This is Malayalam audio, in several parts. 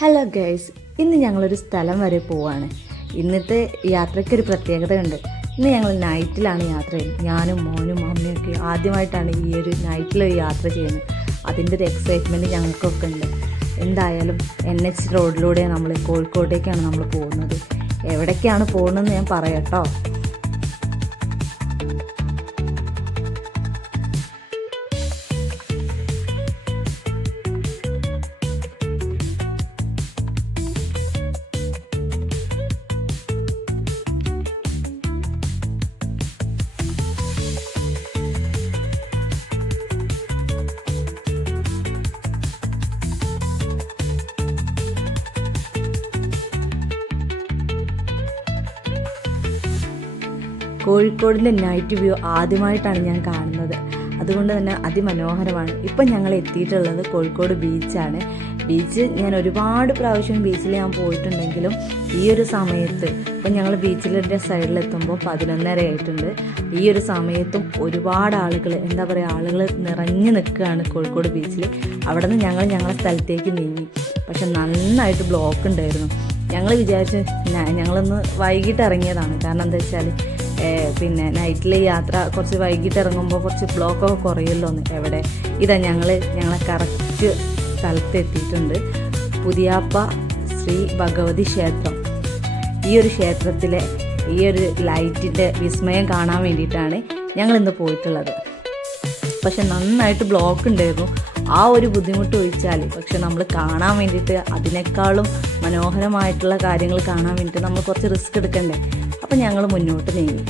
ഹലോ ഗൈസ്, ഇന്ന് ഞങ്ങളൊരു സ്ഥലം വരെ പോവാണ്. ഇന്നത്തെ യാത്രയ്ക്കൊരു പ്രത്യേകത ഉണ്ട്. ഇന്ന് ഞങ്ങൾ നൈറ്റിലാണ് യാത്ര ചെയ്യുന്നത്. ഞാനും മോനും അമ്മയൊക്കെ ആദ്യമായിട്ടാണ് ഈ ഒരു നൈറ്റിലൊരു യാത്ര ചെയ്യുന്നത്. അതിൻ്റെ ഒരു എക്സൈറ്റ്മെൻറ്റ് ഞങ്ങൾക്കൊക്കെ ഉണ്ട്. എന്തായാലും NH റോഡിലൂടെ നമ്മൾ കോഴിക്കോട്ടേക്കാണ് നമ്മൾ പോകുന്നത്. എവിടേക്കാണ് പോകുന്നതെന്ന് ഞാൻ പറയാം കേട്ടോ. കോഴിക്കോടിൻ്റെ നൈറ്റ് വ്യൂ ആദ്യമായിട്ടാണ് ഞാൻ കാണുന്നത്. അതുകൊണ്ട് തന്നെ അതിമനോഹരമാണ്. ഇപ്പം ഞങ്ങൾ എത്തിയിട്ടുള്ളത് കോഴിക്കോട് ബീച്ചാണ്. ബീച്ച് ഞാൻ ഒരുപാട് പ്രാവശ്യം ബീച്ചിൽ ഞാൻ പോയിട്ടുണ്ടെങ്കിലും ഈ ഒരു സമയത്ത് ഇപ്പം ഞങ്ങൾ ബീച്ചിൻ്റെ സൈഡിലെത്തുമ്പോൾ 11:30 ആയിട്ടുണ്ട്. ഈ ഒരു സമയത്തും ഒരുപാട് ആളുകൾ ആളുകൾ നിറഞ്ഞു നിൽക്കുകയാണ് കോഴിക്കോട് ബീച്ചിൽ. അവിടെ നിന്ന് ഞങ്ങളെ സ്ഥലത്തേക്ക് നീങ്ങി. പക്ഷെ നന്നായിട്ട് ബ്ലോക്ക് ഉണ്ടായിരുന്നു. ഞങ്ങൾ വിചാരിച്ചു ഞങ്ങളൊന്ന് വൈകിട്ട് ഇറങ്ങിയതാണ്. കാരണം എന്താ വെച്ചാൽ നൈറ്റിലെ യാത്ര കുറച്ച് വൈകിട്ട് ഇറങ്ങുമ്പോൾ കുറച്ച് ബ്ലോക്കൊക്കെ കുറയുമല്ലോ എന്ന്. ഇതാ ഞങ്ങളെ കറക്റ്റ് സ്ഥലത്ത് എത്തിയിട്ടുണ്ട്. പുതിയാപ്പ ശ്രീ ഭഗവതി ക്ഷേത്രം. ഈ ഒരു ക്ഷേത്രത്തിലെ ഈ ഒരു ലൈറ്റിൻ്റെ വിസ്മയം കാണാൻ വേണ്ടിയിട്ടാണ് ഞങ്ങളിന്ന് പോയിട്ടുള്ളത്. പക്ഷെ നന്നായിട്ട് ബ്ലോക്ക് ഉണ്ടായിരുന്നു. ആ ഒരു ബുദ്ധിമുട്ട് ഒഴിച്ചാൽ പക്ഷെ നമ്മൾ കാണാൻ വേണ്ടിയിട്ട് അതിനേക്കാളും മനോഹരമായിട്ടുള്ള കാര്യങ്ങൾ കാണാൻ വേണ്ടിയിട്ട് നമ്മൾ കുറച്ച് റിസ്ക് എടുക്കണ്ടേ. അപ്പം ഞങ്ങൾ മുന്നോട്ട് നീങ്ങി.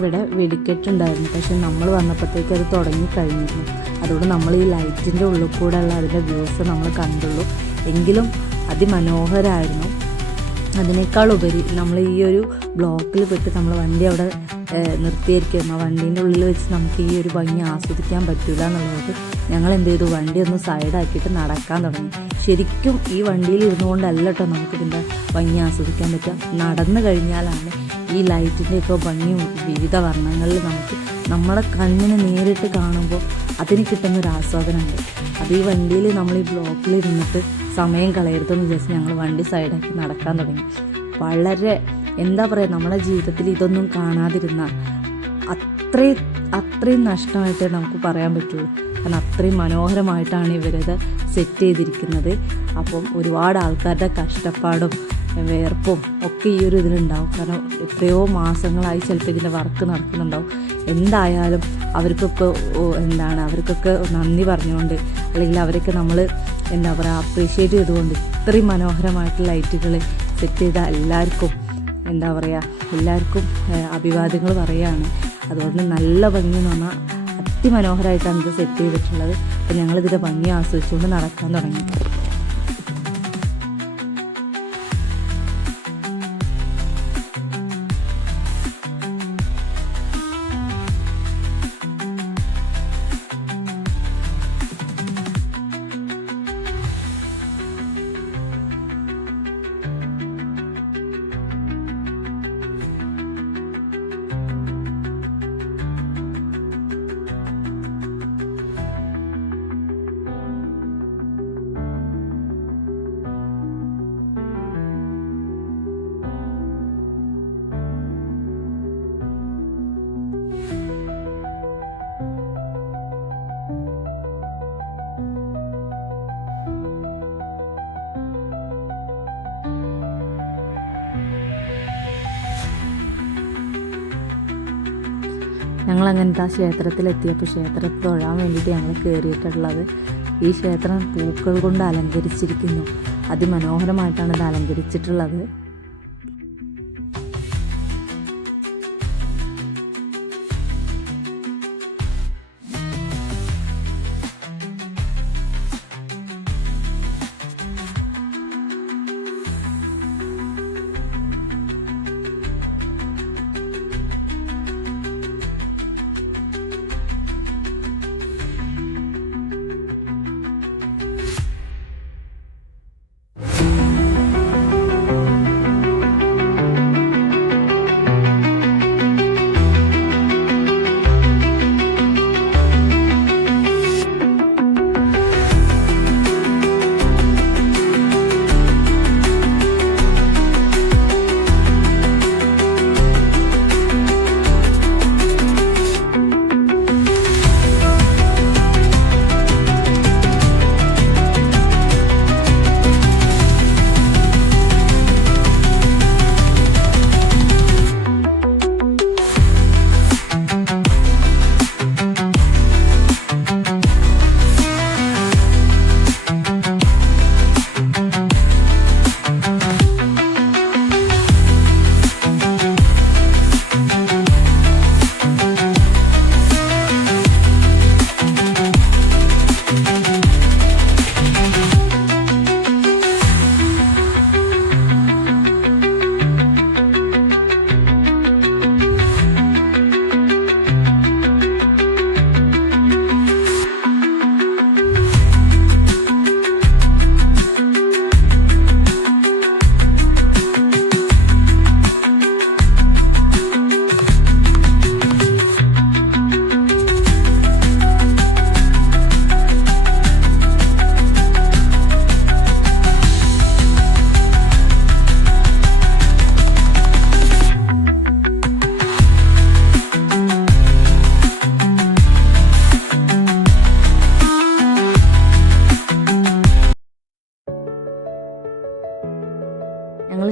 ഇവിടെ വെടിക്കെട്ടുണ്ടായിരുന്നു, പക്ഷെ നമ്മൾ വന്നപ്പോഴത്തേക്ക് അത് തുടങ്ങിക്കഴിഞ്ഞിരുന്നു. അതുകൊണ്ട് നമ്മൾ ഈ ലൈറ്റിൻ്റെ ഉള്ളിൽ കൂടെ ഉള്ള അതിൻ്റെ വ്യൂസ് നമ്മൾ കണ്ടുള്ളൂ. എങ്കിലും അതിമനോഹരമായിരുന്നു. അതിനേക്കാൾ ഉപരി നമ്മൾ ഈ ഒരു ബ്ലോക്കിൽ പെട്ട് നമ്മൾ വണ്ടി അവിടെ നിർത്തിയിരിക്കുന്നു. ആ വണ്ടീൻ്റെ ഉള്ളിൽ വെച്ച് നമുക്ക് ഈ ഒരു ഭംഗി ആസ്വദിക്കാൻ പറ്റില്ല എന്നുള്ളത് ഞങ്ങൾ എന്ത് ചെയ്തു, വണ്ടി ഒന്ന് സൈഡാക്കിയിട്ട് നടക്കാൻ തുടങ്ങി. ശരിക്കും ഈ വണ്ടിയിൽ ഇരുന്നുകൊണ്ടല്ല കേട്ടോ നമുക്കിതിൻ്റെ ഭംഗി ആസ്വദിക്കാൻ പറ്റുക. നടന്നു കഴിഞ്ഞാലാണ് ഈ ലൈറ്റിൻ്റെയൊക്കെ ഭംഗിയും വിവിധ വർണ്ണങ്ങളിൽ നമുക്ക് നമ്മുടെ കണ്ണിന് നേരിട്ട് കാണുമ്പോൾ അതിന് കിട്ടുന്നൊരു ആസ്വാദനമുണ്ട്. അത് ഈ വണ്ടിയിൽ നമ്മൾ ഈ ബ്ലോക്കിൽ ഇരുന്നിട്ട് സമയം കളയരുതെന്ന് വിചാരിച്ച് ഞങ്ങൾ വണ്ടി സൈഡാക്കി നടക്കാൻ തുടങ്ങി. വളരെ എന്താ പറയുക, നമ്മുടെ ജീവിതത്തിൽ ഇതൊന്നും കാണാതിരുന്നാൽ അത്രയും നഷ്ടമായിട്ടേ നമുക്ക് പറയാൻ പറ്റുള്ളൂ. കാരണം അത്രയും മനോഹരമായിട്ടാണ് ഇവരത് സെറ്റ് ചെയ്തിരിക്കുന്നത്. അപ്പം ഒരുപാട് ആൾക്കാരുടെ കഷ്ടപ്പാടും വേർപ്പും ഒക്കെ ഈ ഒരു ഇതിലുണ്ടാവും. കാരണം എത്രയോ മാസങ്ങളായി ചിലപ്പോൾ ഇതിൻ്റെ വർക്ക് നടക്കുന്നുണ്ടാവും. എന്തായാലും അവർക്കൊക്കെ നന്ദി പറഞ്ഞുകൊണ്ട്, അല്ലെങ്കിൽ അവരൊക്കെ നമ്മൾ എന്താ പറയുക അപ്രീഷിയേറ്റ് ചെയ്തുകൊണ്ട് ഇത്രയും മനോഹരമായിട്ട് ലൈറ്റുകൾ സെറ്റ് ചെയ്ത എല്ലാവർക്കും അഭിവാദ്യങ്ങൾ പറയുകയാണ്. അതുകൊണ്ട് നല്ല ഭംഗി എന്ന് പറഞ്ഞാൽ അതിമനോഹരമായിട്ടാണ് ഇത് സെറ്റ് ചെയ്തിട്ടുള്ളത്. അപ്പോൾ ഞങ്ങളിതിൻ്റെ ഭംഗി ആസ്വദിച്ചുകൊണ്ട് നടക്കാൻ തുടങ്ങി. ഞങ്ങളങ്ങനത്തെ ആ ക്ഷേത്രത്തിലെത്തിയപ്പോൾ ക്ഷേത്രത്തിൽ തൊഴാൻ വേണ്ടിയിട്ട് ഞങ്ങൾ കയറിയിട്ടുള്ളത്. ഈ ക്ഷേത്രം പൂക്കൾ കൊണ്ട് അലങ്കരിച്ചിരിക്കുന്നു. അതിമനോഹരമായിട്ടാണ് ഇത് അലങ്കരിച്ചിട്ടുള്ളത്.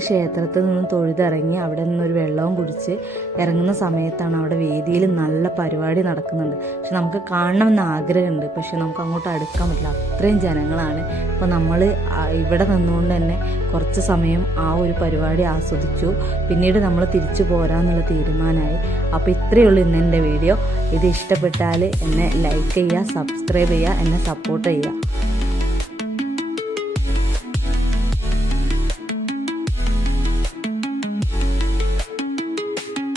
ക്ഷേത്രത്തിൽ നിന്ന് തൊഴുതിറങ്ങി അവിടെ നിന്നൊരു വെള്ളവും കുടിച്ച് ഇറങ്ങുന്ന സമയത്താണ് അവിടെ വേദിയിൽ നല്ല പരിപാടി നടക്കുന്നുണ്ട്. പക്ഷെ നമുക്ക് കാണണമെന്ന് ആഗ്രഹമുണ്ട്, പക്ഷെ നമുക്ക് അങ്ങോട്ട് അടുക്കാൻ പറ്റില്ല, അത്രയും ജനങ്ങളാണ്. അപ്പോൾ നമ്മൾ ഇവിടെ നിന്നുകൊണ്ട് തന്നെ കുറച്ച് സമയം ആ ഒരു പരിപാടി ആസ്വദിച്ചു. പിന്നീട് നമ്മൾ തിരിച്ചു പോരാന്നുള്ള തീരുമാനമായി. അപ്പോൾ ഇത്രയേ ഉള്ളൂ ഇന്ന് എൻ്റെ വീഡിയോ. ഇത് ഇഷ്ടപ്പെട്ടാൽ എന്നെ ലൈക്ക് ചെയ്യുക, സബ്സ്ക്രൈബ് ചെയ്യുക, എന്നെ സപ്പോർട്ട് ചെയ്യുക.